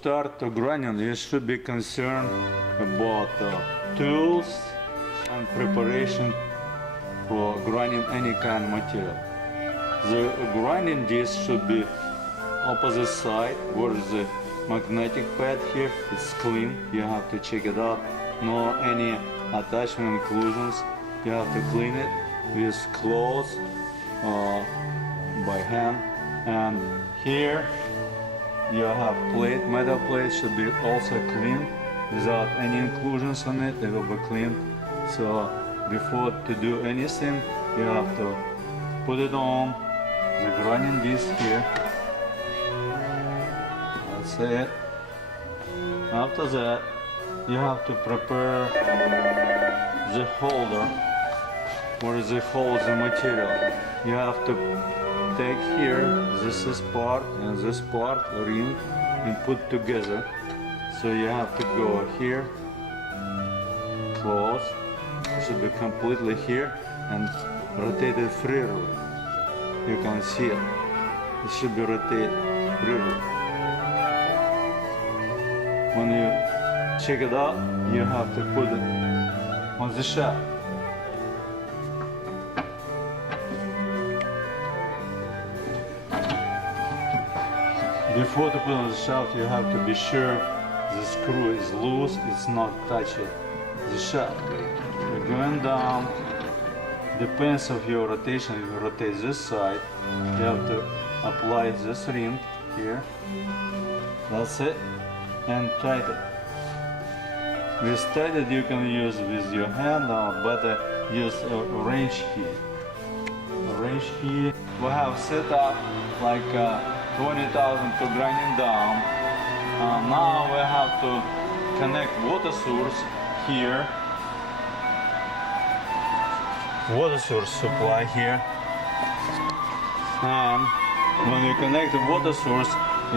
Start to grinding, you should be concerned about tools and preparation for grinding any kind of material. The grinding disc should be opposite side where the magnetic pad here is clean. You have to check it out. No any attachment inclusions. You have to clean it with cloth by hand. And here you have plate, metal plate should be also clean without any inclusions on it. It will be clean. So before to do anything, you have to put it on the grinding disc here. That's it. After that, you have to prepare the holder where they hold the material. You have to take here, this is part and this part, ring, and put together. So you have to go here, close, it should be completely here, and rotate it freely. You can see it. It should be rotated freely. When you check it out, you have to put it on the shaft. Before to put on the shaft, you have to be sure the screw is loose, it's not touching the shaft. You're going down, depends of your rotation. If you rotate this side, you have to apply this ring here. That's it, and tighten. With tighten you can use with your hand, or better use a wrench key. A wrench key we have set up like 20,000 to grinding down. Now we have to connect water source here. Water source supply here. And when you connect the water source,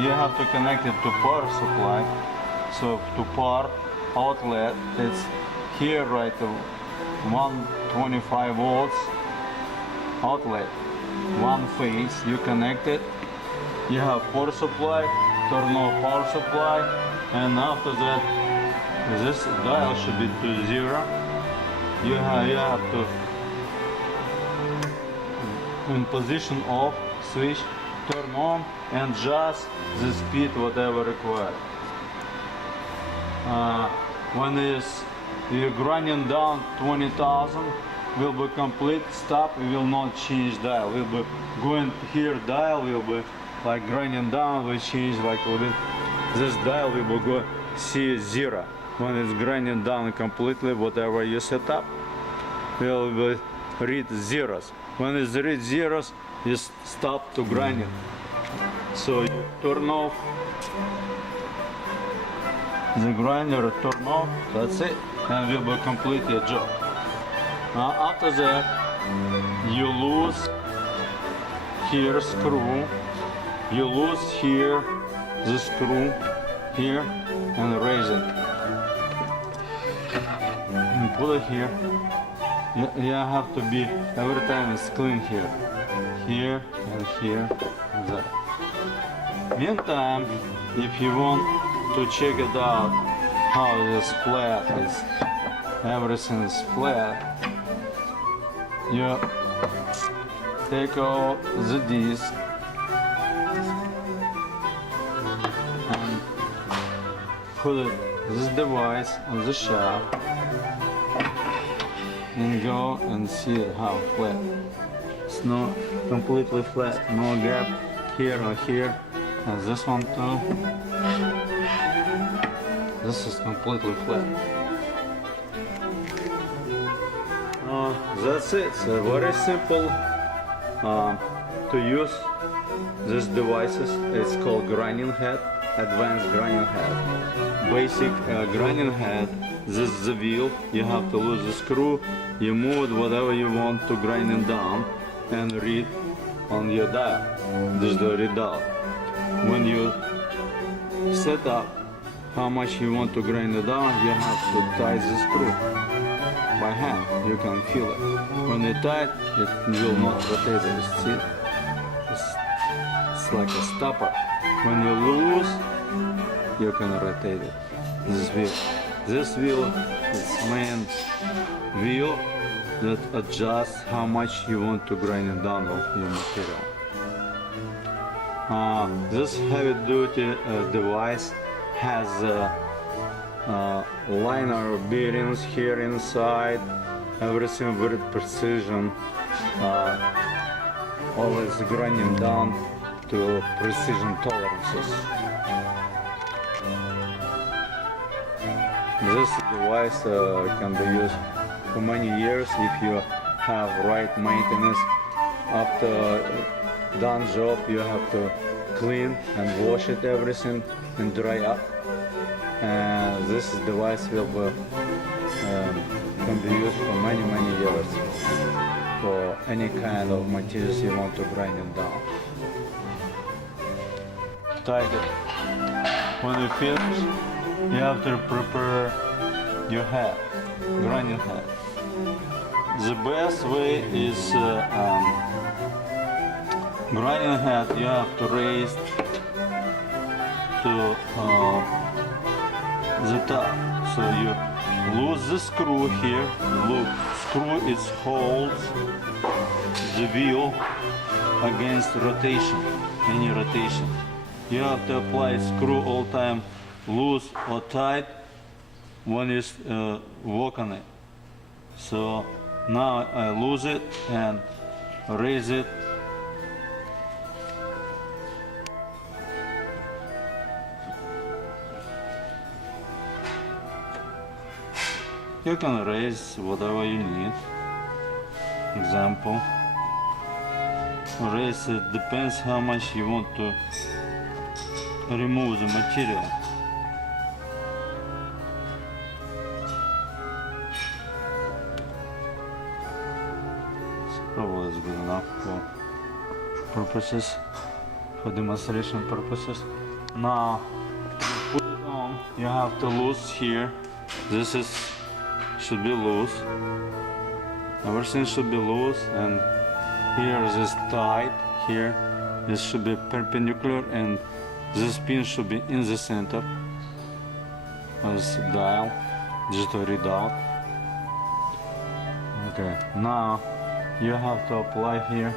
you have to connect it to power supply. So to power outlet, it's here right to 125 volts outlet. One phase, you connect it. You have power supply, turn off power supply, and after that, this dial should be to 0. You have to, in position off, switch, turn on, and adjust the speed whatever required. When you're grinding down 20,000, will be complete, stop, it will not change dial. Will be going here, dial will be like grinding down, we change like this dial will go see 0. When it's grinding down completely, whatever you set up, will read zeros. When it's read zeros, you stop to grinding. So you turn off the grinder, turn off, that's it, and will be complete your job. Now after that, you lose here screw. You lose here the screw here and raise it and put it here. You have to be every time it's clean here, here and here and there. Meantime, if you want to check it out how it is flat, everything is flat, you take out the disc and put this device on the shaft and go and see how flat. It's not completely flat, no gap here or here, and this one too. This is completely flat. That's it. It's very simple to use these devices. It's called grinding head, advanced grinding head. Basic grinding head. This is the wheel. You have to lose the screw. You move it whatever you want to grinding down and read on your dial. This is the read dial. When you set up how much you want to grind it down, you have to tighten the screw by hand. You can feel it. When you tight, it will not rotate it. See? It's like a stopper. When you lose, you can rotate it. This wheel. This wheel is main wheel that adjusts how much you want to grind it down of your material. This heavy-duty device has liner bearings here inside, everything with precision, always grinding down to precision tolerances. This device can be used for many years if you have right maintenance. After done job, you have to clean and wash it everything and dry up. And this device will be, can be used for many years for any kind of materials you want to grind it down. Tight it. When you finish, you have to prepare your head, grinding head. The best way is grinding head. You have to raise to the top. So you lose the screw here. Look, screw it holds the wheel against rotation, any rotation. You have to apply screw all time, loose or tight when you work on it. So now I lose it and raise it. You can raise whatever you need. Example, raise it depends how much you want to remove the material. Probably is good enough for purposes, for demonstration purposes. Now, to put it on, you have to loose here. This should be loose. Everything should be loose, and here is this tight. Here, this should be perpendicular, and this pin should be in the center. As dial, digital readout. Okay, now you have to apply here,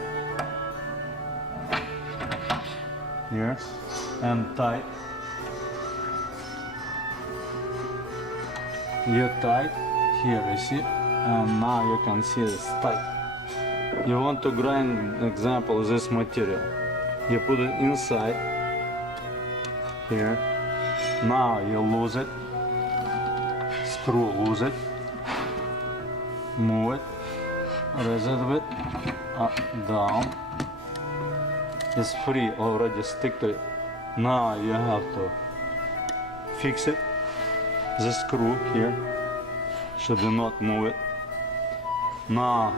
and tight. You tight here, you see, and now you can see it's tight. You want to grind, example, this material. You put it inside here. Now you lose it. Screw lose it. Move it. Raise it a bit, up, down. It's free, already stick to it. Now you have to fix it. The screw here should not move it. Now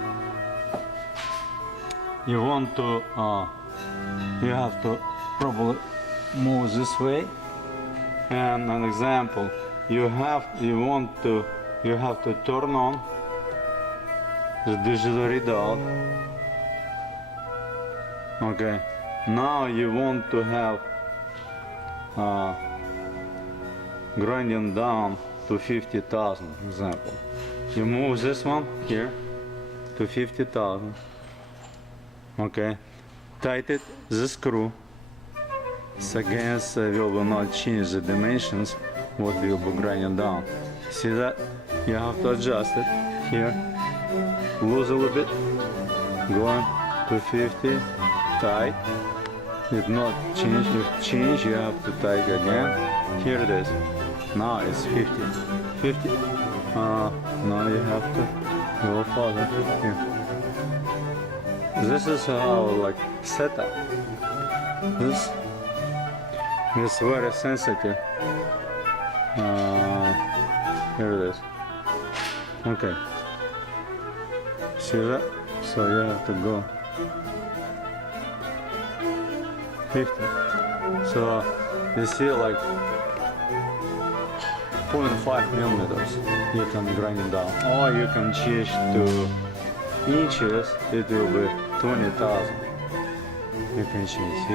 you want to, you have to probably move this way. And an example, you have to turn on the digital readout. Okay, now you want to have grinding down to 50,000, example. You move this one here to 50,000. Okay, tighten the screw. So against will not change the dimensions what will be grinding down. See that? You have to adjust it here. Lose a little bit, going to 50, tight. If not change, if change you have to tight again. Here it is. Now it's 50. 50. Now you have to go further. Here. This is how like setup. This is very sensitive. Here it is. Okay. See that? So you have to go 50. So you see like 0.5 millimeters. You can grind it down, or you can change to inches. It will be 20,000. You can change.